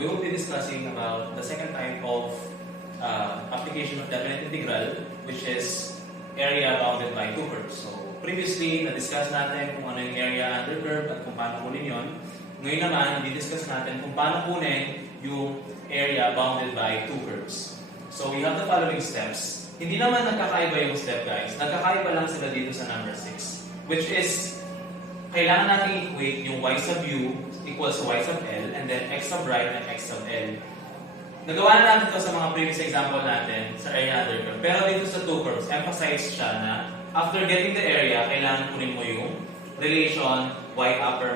we will be discussing about the second type of application of definite integral, which is area bounded by two curves. So, previously, na-discuss natin kung ano yung area under curve at kung paano kunin yun. Ngayon naman, i-discuss natin kung paano kunin yung area bounded by two curves. So, we have the following steps. Hindi naman nagkakaiba yung step, guys. Nagkakaiba lang sila dito sa number 6, which is kailangan natin equate yung y sub u equals to y sub l and then x sub right and x sub l. Nagawa na natin ito sa mga previous example natin sa area under curve. Pero dito sa two curves, emphasize siya na after getting the area, kailangan kunin mo yung relation y upper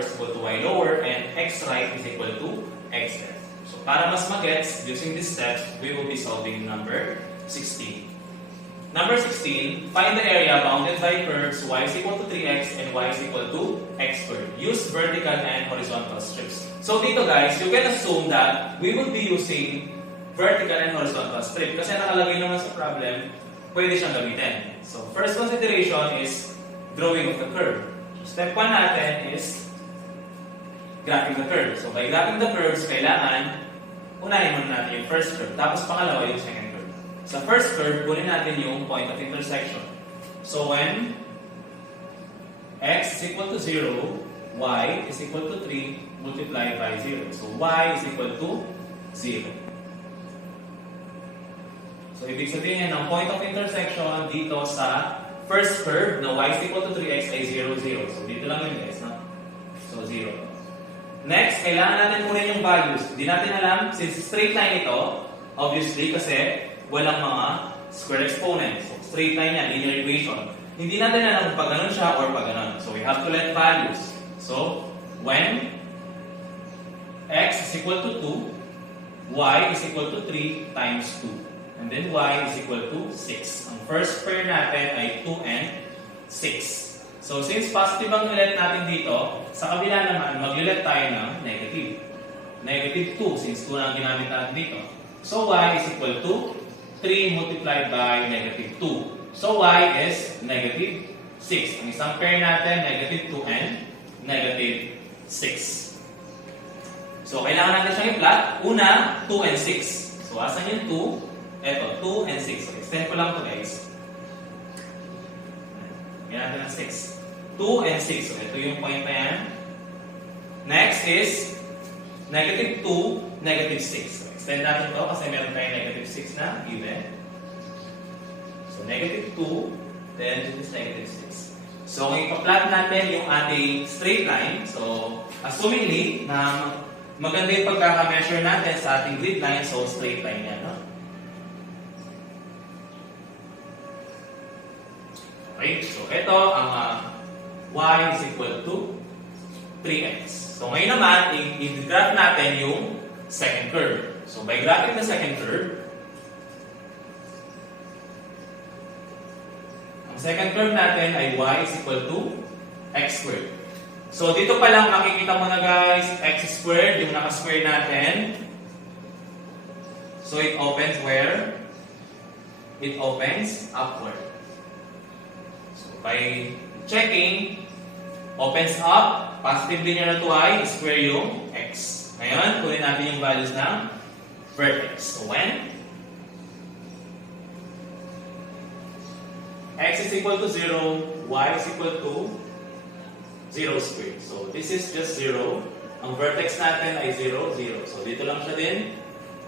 is equal to y lower and x right is equal to x left. So para mas mag-gets, using these steps, we will be solving number 16. Number 16, find the area bounded by curves y is equal to 3x and y is equal to x squared. Use vertical and horizontal strips. So dito guys, you can assume that we would be using vertical and horizontal strip kasi nakalagay naman sa problem, pwede siyang gamitin. So first consideration is drawing of the curve. Step 1 natin is graphing the curve. So by graphing the curves, kailangan unahin muna natin yung first curve, tapos pangalawa yung second curve. Sa first curve, kunin natin yung point of intersection. So when x is equal to 0, y is equal to 3 multiplied by 0. So y is equal to 0. So ibig sabihin ng point of intersection dito sa first curve na y is equal to 3x ay 0, 0. So dito lang yun guys, no? So 0. Next, kailangan natin kunin yung values. Hindi natin alam, since straight line ito, obviously kasi walang mga square exponents. So, straight line yan, linear equation. Hindi natin alam kung pag ganun siya or pag ganun. So, we have to let values. So, when x is equal to 2, y is equal to 3 times 2. And then y is equal to 6. Ang first pair natin ay 2 and 6. So, since positive ang ulit natin dito, sa kabila naman, mag-ulit tayo ng negative. Negative 2, since 2 na ang ginamit natin dito. So, y is equal to 3 multiplied by negative 2. So, y is negative 6. Ang isang pair natin, negative 2 and negative 6. So, kailangan natin siyang i-plot. Una, 2 and 6. So, asan yung 2? Eto, 2 and 6. So, extend ko lang ito guys. Kailangan natin ng 6. 2 and 6. So, ito yung point na yan. Next is negative 2, negative 6. So, extend natin ito kasi meron tayong negative 6 na given. So, negative 2, then this is negative 6. So, kung ipa-plot natin yung ating straight line, so, assumingly na maganda yung pagkaka-measure natin sa ating grid line, so straight line yan, no? Okay, so ito ang y is equal to 3x. So, ngayon naman, i-graph natin yung second curve. So, by graphing the second curve, ang second curve natin ay y is equal to x squared. So, dito pa lang makikita mo na guys, x squared, yung naka-square natin. So, it opens where? It opens upward. So, by checking, opens up, positive linear to y, square yung x. Ngayon, kunin natin yung values ng vertex. So, when x is equal to 0, y is equal to 0 squared. So, this is just 0. Ang vertex natin ay 0, 0. So, dito lang siya din.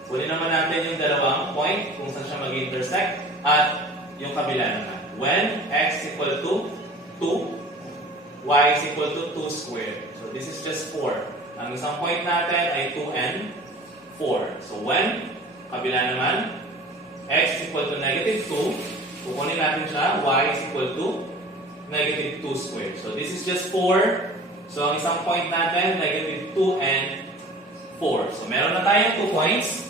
Kunin naman natin yung dalawang point kung saan siya mag-intersect at yung kabila naman. When x is equal to 2, y is equal to 2 squared. So, this is just 4. Ang isang point natin ay 2 and 4. So, when kabila naman, x is equal to negative 2, kukunin natin siya, y is equal to negative 2 squared. So, this is just 4. So, ang isang point natin, negative 2 and 4. So, meron na tayong 2 points.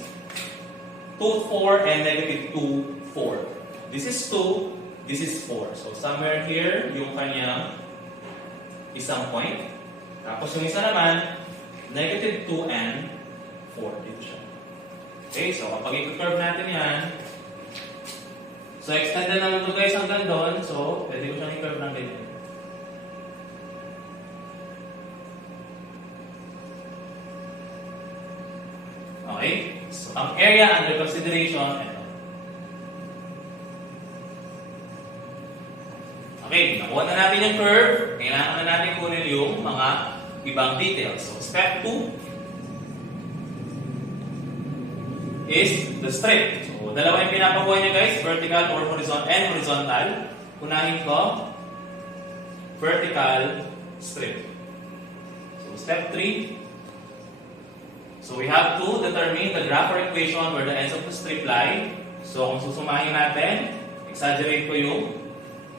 2, 4, and negative 2, 4. This is 2. This is 4. So, somewhere here, yung kanyang isang point. Tapos, yung isa naman, negative 2 and 4. Dito siya. Okay, so kapag i-curve natin yan, so extend na naman ito guys hanggang doon. So, pwede ko siyang i-curve ng ganyan. Okay? So, ang area under consideration, ito. Okay, nakuha na natin yung curve. Kailangan na natin kunin yung mga ibang details. So, step 2 is the strip. So, dalawa yung pinapakuha niya guys, vertical or horizontal. Unahin ko, vertical strip. So, step 3. So, we have to determine the graph or equation where the ends of the strip lie. So, kung susumahin natin, exaggerate ko yung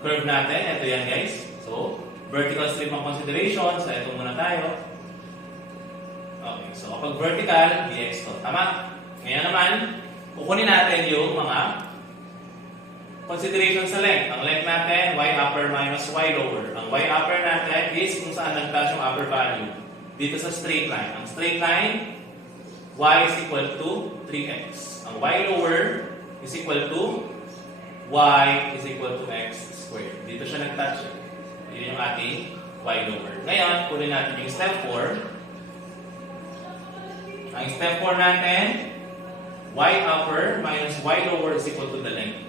curve natin. Ito yan guys. So, vertical strip ang consideration. So, ito muna tayo. Okay. So, kapag vertical, dx to. Tama? Ngayon naman, kukunin natin yung mga consideration sa length. Ang length natin, y upper minus y lower. Ang y upper natin is kung saan nag-touch yung upper value. Dito sa straight line. Ang straight line, y is equal to 3x. Ang y lower is equal to y is equal to x squared. Dito siya nag-touch. Yun yung ating y lower. Ngayon, kunin natin yung step 4. Ang step 4 natin, y upper minus y lower is equal to the length.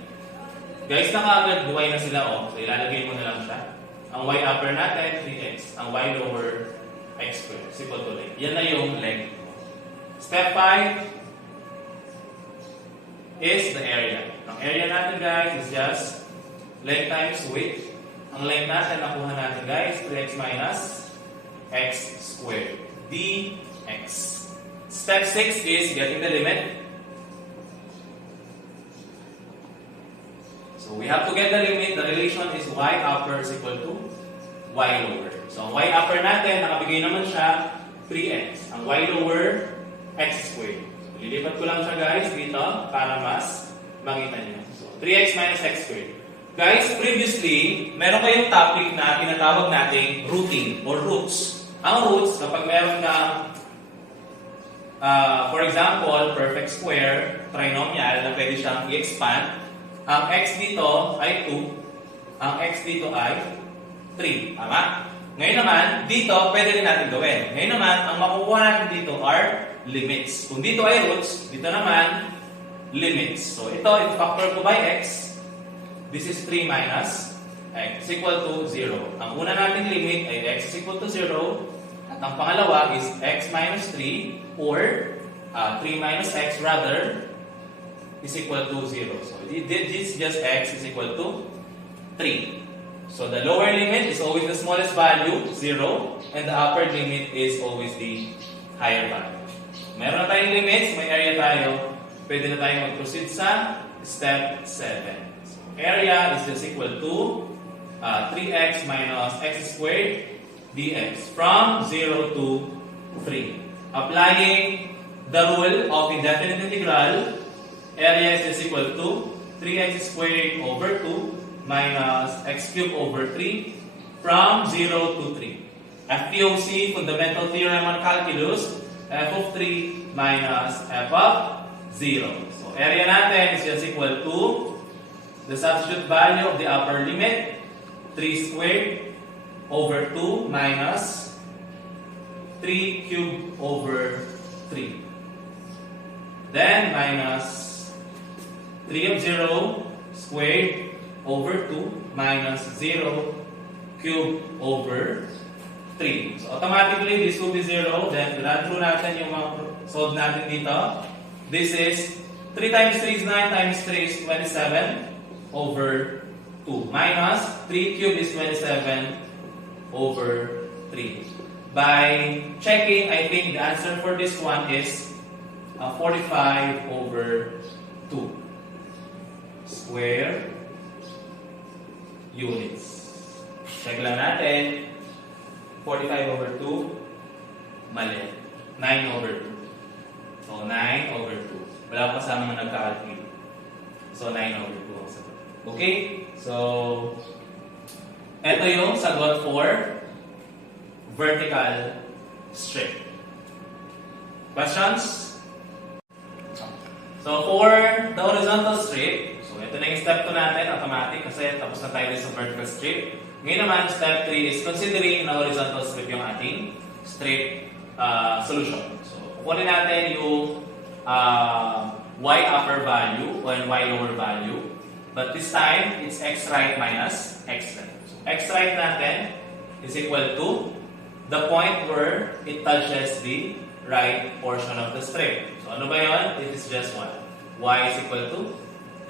Guys, nakaagad buhay na sila So, ilalagay mo na lang siya. Ang y upper natin, 3x. Ang y lower, x squared is equal to length. Yan na yung length. Step 5 is the area. Ang area natin guys is just length times width. Ang length natin, nakuha natin guys, 3x minus x squared. dx. Step 6 is getting the limit. So we have to get the limit. The relation is y upper is equal to y lower. So ang y upper natin, nakabigay naman siya 3x. Ang y lower, x squared. Lilipat ko lang siya guys dito para mas makita niyo. So 3x minus x squared. Guys, previously, meron kayong topic na tinatawag nating rooting or roots. Ang roots, kapag meron kang for example, perfect square, trinomial na pwede siyang i-expand. Ang x dito ay 2, ang x dito ay 3. Tama? Ngayon naman, dito pwede rin natin gawin. Ngayon naman, ang makukuha natin dito are limits. Kung dito ay roots, dito naman, limits. So ito, i-factor ko by x. This is 3 minus x is equal to 0. Ang una nating limit ay x is equal to 0. At ang pangalawa is x minus 3 or 3 minus x rather is equal to 0. So this is just x is equal to 3. So the lower limit is always the smallest value, 0, and the upper limit is always the higher value. Meron na tayong limits, may area tayo. Pwede na tayong mag-proceed sa step 7. So area is just equal to 3x minus x squared dx from 0 to 3. Applying the rule of indefinite integral, area is just equal to 3x squared over 2 minus x cubed over 3 from 0 to 3. FPOC, fundamental theorem on calculus, f of 3 minus f of 0. So area natin is just equal to the substitute value of the upper limit, 3 squared over 2 minus 3 cubed over 3. Then minus 3 of 0 squared over 2 minus 0 cubed over 3. So automatically this will be 0. Then run through natin yung mga solve natin dito. This is 3 times 3 is 9 times 3 is 27 over 2 minus 3 cubed is 27 over 3. By checking, I think the answer for this one is 45 over 2 square units. Check lang natin. 45 over 2, mali. 9 over 2. So, 9 over 2. Wala pa kasama na nagka-calculate. So, 9 over 2 ang sagot. Okay? So, ito yung sagot for vertical strip. Questions? So, for the horizontal strip, so ito na yung step 2 natin, automatic, kasi tapos na tayo sa vertical strip. Ngayon naman, step 3 is considering na horizontal strip yung ating strip solution. So, kukunin natin yung y upper value and y lower value. But this time, it's x right minus x left. So x right natin is equal to the point where it touches the right portion of the strip. So ano ba yun? This is just what? Y is equal to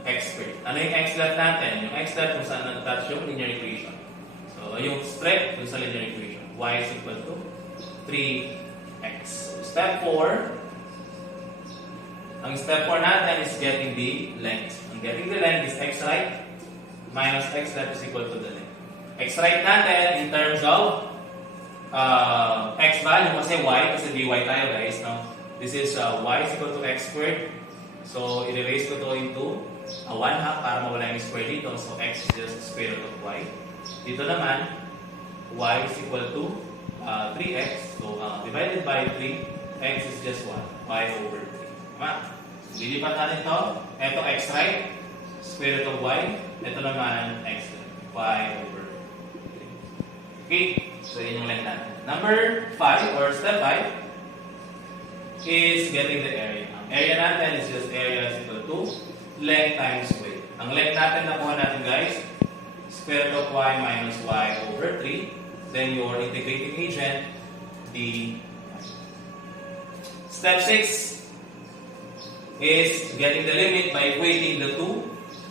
x squared. Ano yung x left natin? Yung x left kung saan nag-touch yung linear equation. So yung strip kung sa linear equation. Y is equal to 3x. So step 4, ang step 4 natin is getting the length. Ang getting the length is x right minus x left is equal to the length. X right natin in terms of x value kasi y, kasi dy tayo guys. No? This is y is equal to x squared. So i-erase ko to into 1/2 para mawala yung square dito. So x is just square root of y. Dito naman, y is equal to 3x. So divided by 3, x is just 1. Y over 3. Tama? Lilipat natin ito. Ito x right, square root of y. Ito naman x y over 3. Okay? So yun yung length natin. Number 5 or step 5 is getting the area. Ang area natin is just area is equal to length times width. Ang length natin nakuha natin guys, square root of y minus y over 3. Then your integrating agent, dy. Step 6 is getting the limit by equating the two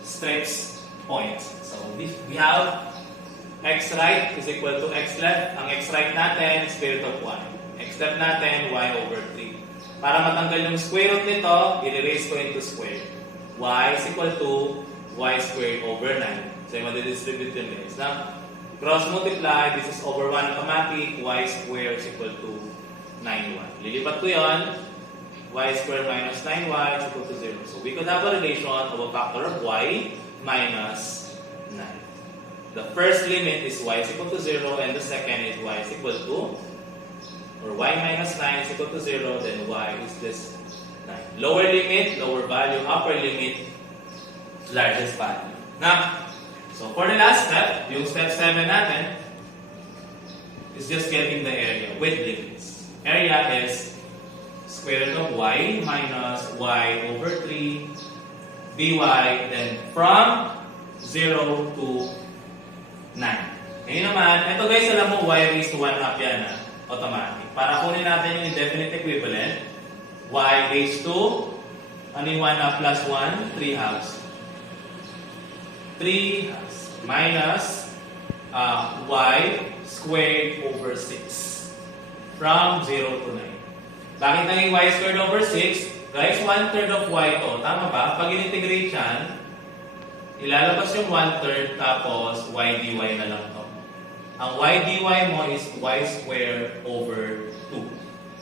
strips points. So we have x right is equal to x left. Ang x right natin, square root of y. X left natin, y over 3. Para matanggal yung square root nito, i-erase ko into square. Y is equal to y squared over 9. So yung madidistribute yun guys. Now, cross multiply, this is over 1 automatic, y squared is equal to 9y. Lilipat ko yun, y squared minus 9y is equal to 0. So we could have a relation of a factor of y minus 9. The first limit is y is equal to 0 and the second is y is equal to, or y minus 9 is equal to 0, then y is just 9. Lower limit, lower value, upper limit, largest value. Now, so for the last step, yung step 7 natin, is just getting the area with limits. Area is square root of y minus y over 3 dy, then from 0 to 9. Ngayon naman, ito guys, alam mo, y raised to 1 half yan, automatic. Para kunin natin yung indefinite equivalent, y raised to, ano yung 1 half plus 1? 3 halves. 3 halves minus y squared over 6 from 0 to 9. Bakit naging y squared over 6? Guys, 1/3 of y to. Tama ba? Pag in-integrate yan, ilalabas yung 1/3 tapos y dy na lang to. Ang y dy mo is y squared over 2.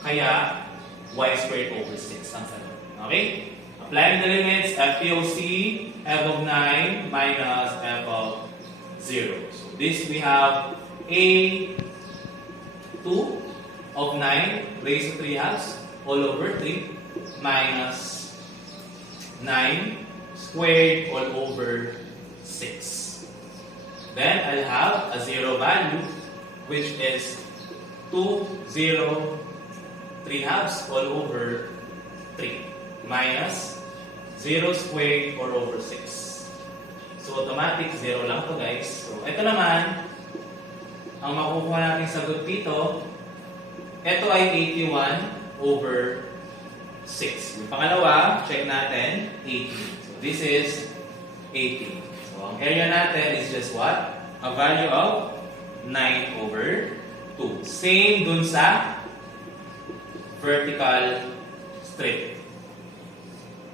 Kaya, y squared over 6 ang sagot. Okay? Applying the limits, FPOC, f of 9 minus f of 0. So this we have a 2 of 9 raised to 3 halves all over 3 minus 9 squared all over 6. Then I'll have a 0 value which is 2, 0, 3 halves all over 3 minus 0 squared all over 6. So automatic 0 lang to guys. So ito naman, ang makukuha natin sagot dito, ito ay 81 over 6. Yung pangalawa, check natin, 18. So this is 18. So ang area natin is just what? A value of 9 over 2. Same dun sa vertical strip.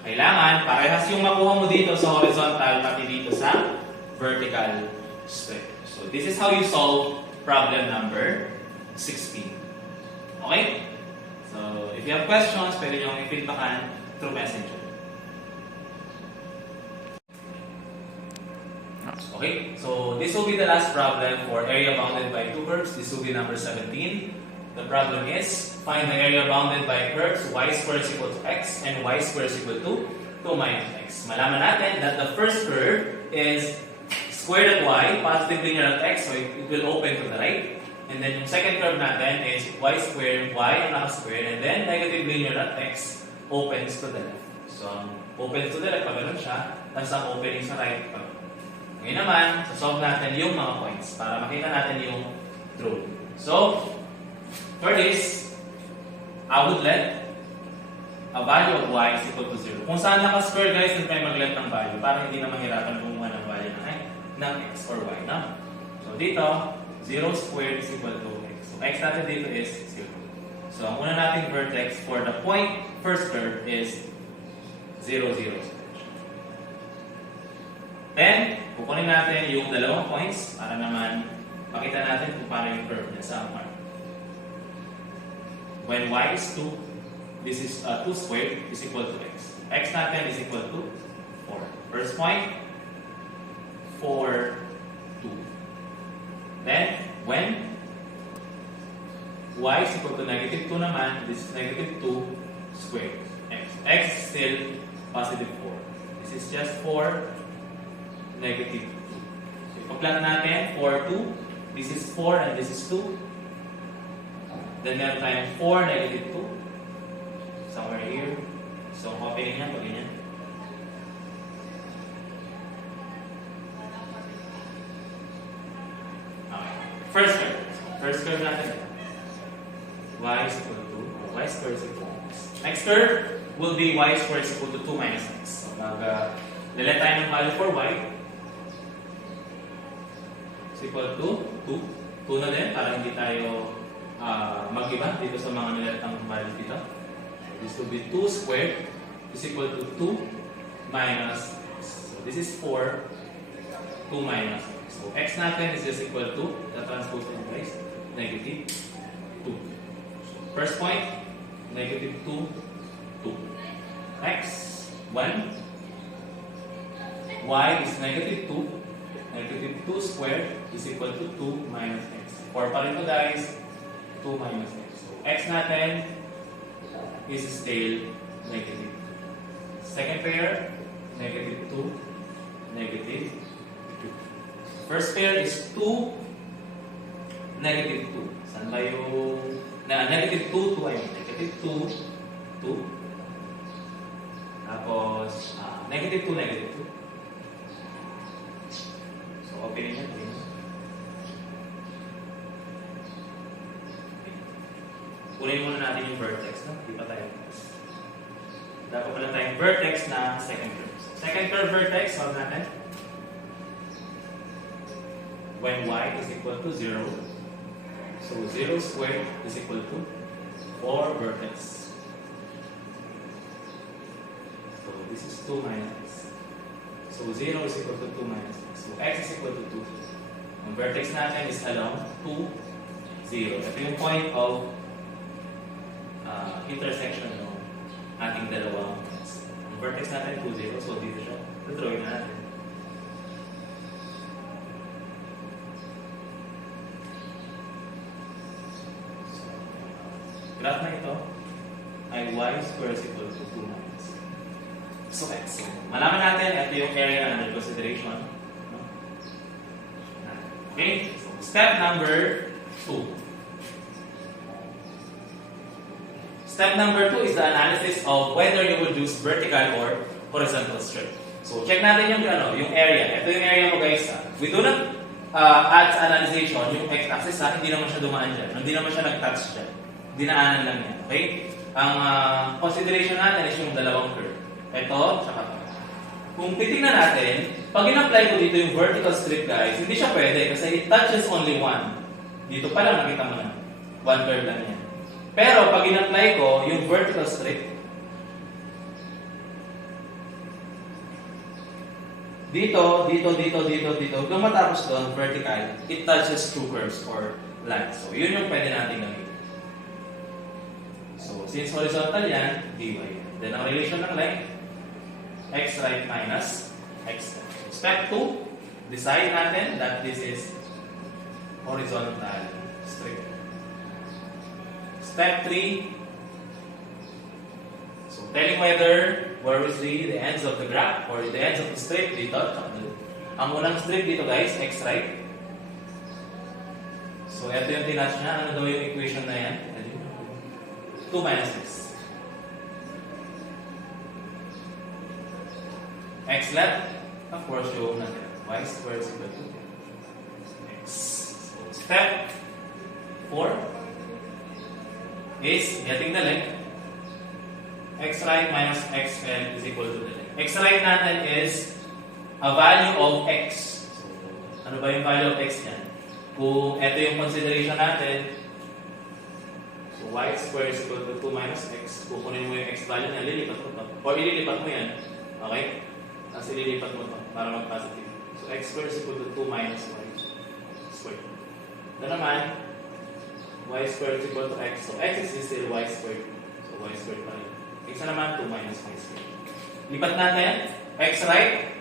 Kailangan, parehas yung makuha mo dito sa horizontal pati dito sa vertical strip. So this is how you solve problem number 16. Okay? So if you have questions, pwede nyo i-feedbackan through messenger. Okay, so this will be the last problem for area bounded by two curves. This will be number 17. The problem is, find the area bounded by curves y squared is equal to x and y squared is equal to 2 minus x. Malaman natin that the first curve is squared at y, positive linear at x, so it will open to the right. And then yung second curve natin is y squared, y ang naka-squared, and then negative linear at x, opens to the left. So, ang opens to the left, pag ganun siya, tapos ang opening sa right, pag ngayon naman, solve natin yung mga points para makita natin yung truth. So, for this, I would let a value of y is equal to 0. Kung saan naka-square guys, hindi tayo mag-let ng value para hindi na mahirapan kumuha ng value ng x or y. No? So, dito, 0 squared is equal to x. So, x natin dito is 0. So, ang una nating vertex for the point first curve is 0, 0. Then, kukunin natin yung dalawang points para naman makita natin kung paano yung curve niya sa mark. When y is 2, this is 2 squared is equal to x. X natin is equal to 4. First point, 4, 2. Then, when y is equal to negative 2 naman, this is negative 2 squared. X is still positive 4. This is just 4 negative 2. So, ipag-plot natin, 4, 2. This is 4 and this is 2. Then meron tayong 4, negative 2. Somewhere here. So, opening niya, pag ganyan. Okay. First curve natin. Y is equal to, y squared is equal to x. Next curve will be y squared is equal to 2 minus x. So, nilet tayo ng value for y. Is equal to 2. 2 na din para hindi tayo mag-iba dito sa mga nilet ng value dito. So, this will be 2 squared is equal to 2 minus x. So, this is 4. 2 minus x. So, x natin is just equal to, the transpose in place, negative 2. So, first point, negative 2, 2. Next, 1. Y is negative 2. Negative 2 squared is equal to 2 minus x. 4 pa rin to guys, 2 minus x. So, x natin is still negative 2. Second pair, negative 2, negative 2. First pair is 2, negative 2. Saan ba yung negative 2, 2 ay negative 2, 2. Tapos, negative 2, negative 2. Opening niya, please. Kunin muna natin yung vertex, no? Di pa tayo. Dapat pala tayong vertex na second curve. Second curve vertex, solve natin. When y is equal to 0, so 0 squared is equal to 4 vertex. So this is 2 minus x. So 0 is equal to 2 minus x. So x is equal to 2. Ang vertex natin is along 2, 0. Ito yung point of intersection ng ating dalawang points. Ang vertex natin 2, 0. So dito siya. Drawing na natin. So, graph na ito ay y squared is equal to 2 minus x. So, x. So, malaman natin, ito yung area under consideration. Okay? So, step number 2. Step number 2 is the analysis of whether you would use vertical or horizontal strip. So, check natin yung area. Ito yung area mo guys. We do not add sa analysis yung x-axis. Hindi naman siya dumaan dyan. Hindi naman siya nag-touch dyan. Dinaanan lang yan. Okay? Ang consideration natin is yung dalawang curve. Ito, tsaka ito. Kung titignan natin, pag in-apply ko dito yung vertical strip guys, hindi siya pwede kasi it touches only one. Dito pa lang nakita mo na. One curve lang yan. Pero pag in-apply ko yung vertical strip, dito, hanggang matapos doon, vertical, it touches two curves or lines. So, yun yung pwede natin gamitin. So, since horizontal yan, dy yan. Then, ang relation ng line, x right minus x left. Step 2, decide natin that this is horizontal strip. Step 3, so telling whether where we see the ends of the graph or the ends of the strip dito. Ang unang strip dito guys, x right. So ito yung tinatch niya. Ano daw yung equation na yan? 2 minus x. x left, of course, yung natin. Y squared is equal to x. So, step 4 is getting the length. X right minus xl is equal to the length. X right natin is a value of x. So, ano ba yung value of x niyan? Kung ito yung consideration natin, so y squared is equal to 2 minus x. Kukunin mo yung x value niya, lilipat mo ito. O ililipat mo yan. Okay? Tapos ililipat mo ito para mag-positive. So x squared is equal to 2 minus y squared. Ito naman, y squared is equal to x. So x is still y squared. So y squared pa rin. X na naman, 2 minus y squared. Lipat natin. X right,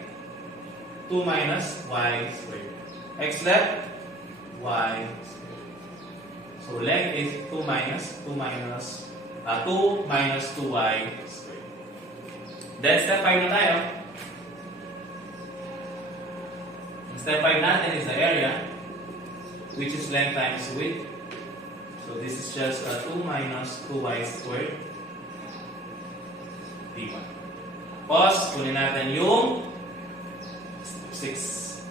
2 minus y squared. X left, y squared. So length is 2 minus 2y squared. Then step 5 na tayo. Step 5 natin is the area, which is length times width. So this is just 2 minus 2y squared d1. Pause, kunin natin yung step 6.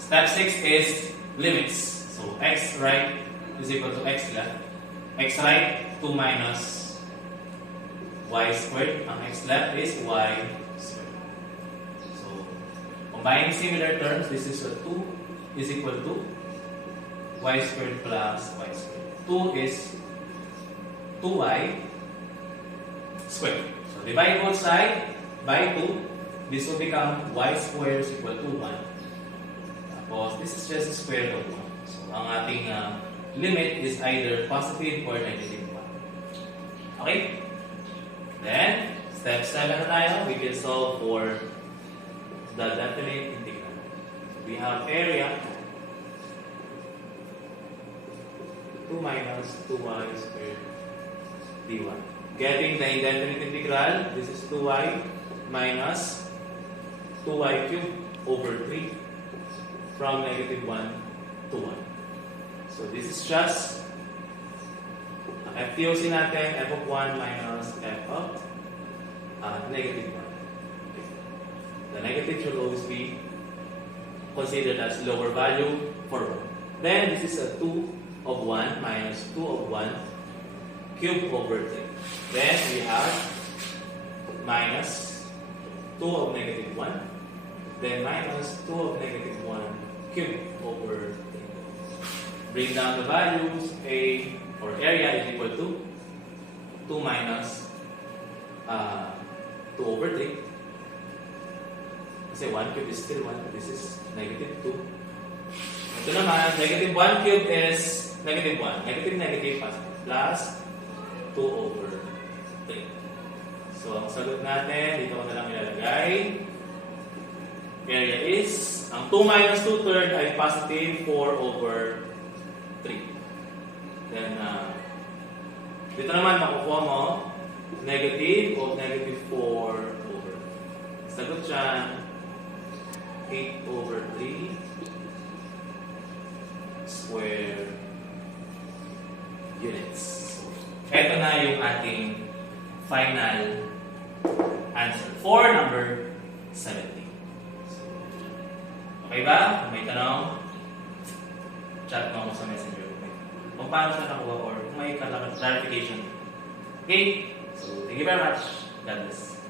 Step 6 is limits. So x right is equal to x left. X right, 2 minus y squared. Ang x left is y squared. So, combining similar terms, this is 2 is equal to y squared plus y squared. 2 is 2y squared. So, divide both sides by 2. This will become y squared is equal to 1. Tapos, this is just the square root of 1. So, ang ating limit is either positive or negative 1. Okay? Then, step 7 na tayo. We can solve for the definite integral. We have area 2 minus 2y squared d1. Getting the indefinite integral, this is 2y minus 2y cubed over 3 from negative 1 to 1. So this is just FTOC natin, f of 1 minus f of negative 1. The negative should always be considered as lower value for 1. Then this is a 2 of 1 minus 2 of 1 cubed over 3. Then we have minus 2 of negative 1. Then minus 2 of negative 1 cubed over 3. Bring down the values. A or area is equal to 2 minus 2 over 3. Kasi 1 cube is still 1. This is negative 2. Ito naman, negative 1 cube is negative 1. Negative, negative, plus 2 over 3. So, ang sagot natin, dito ko na lang ilalagay. Area is, ang 2 minus 2/3 ay positive 4 over 3. Then, dito naman makukuha mo negative of negative 4 over. Sagot dyan, 8 over 3 square units. So, ito na yung ating final answer for number 17. So, okay ba? Kung may tanong, chat mo ako sa messenger. Kung paano siya nakuha or kung may clarification. Okay? So, thank you very much. God bless.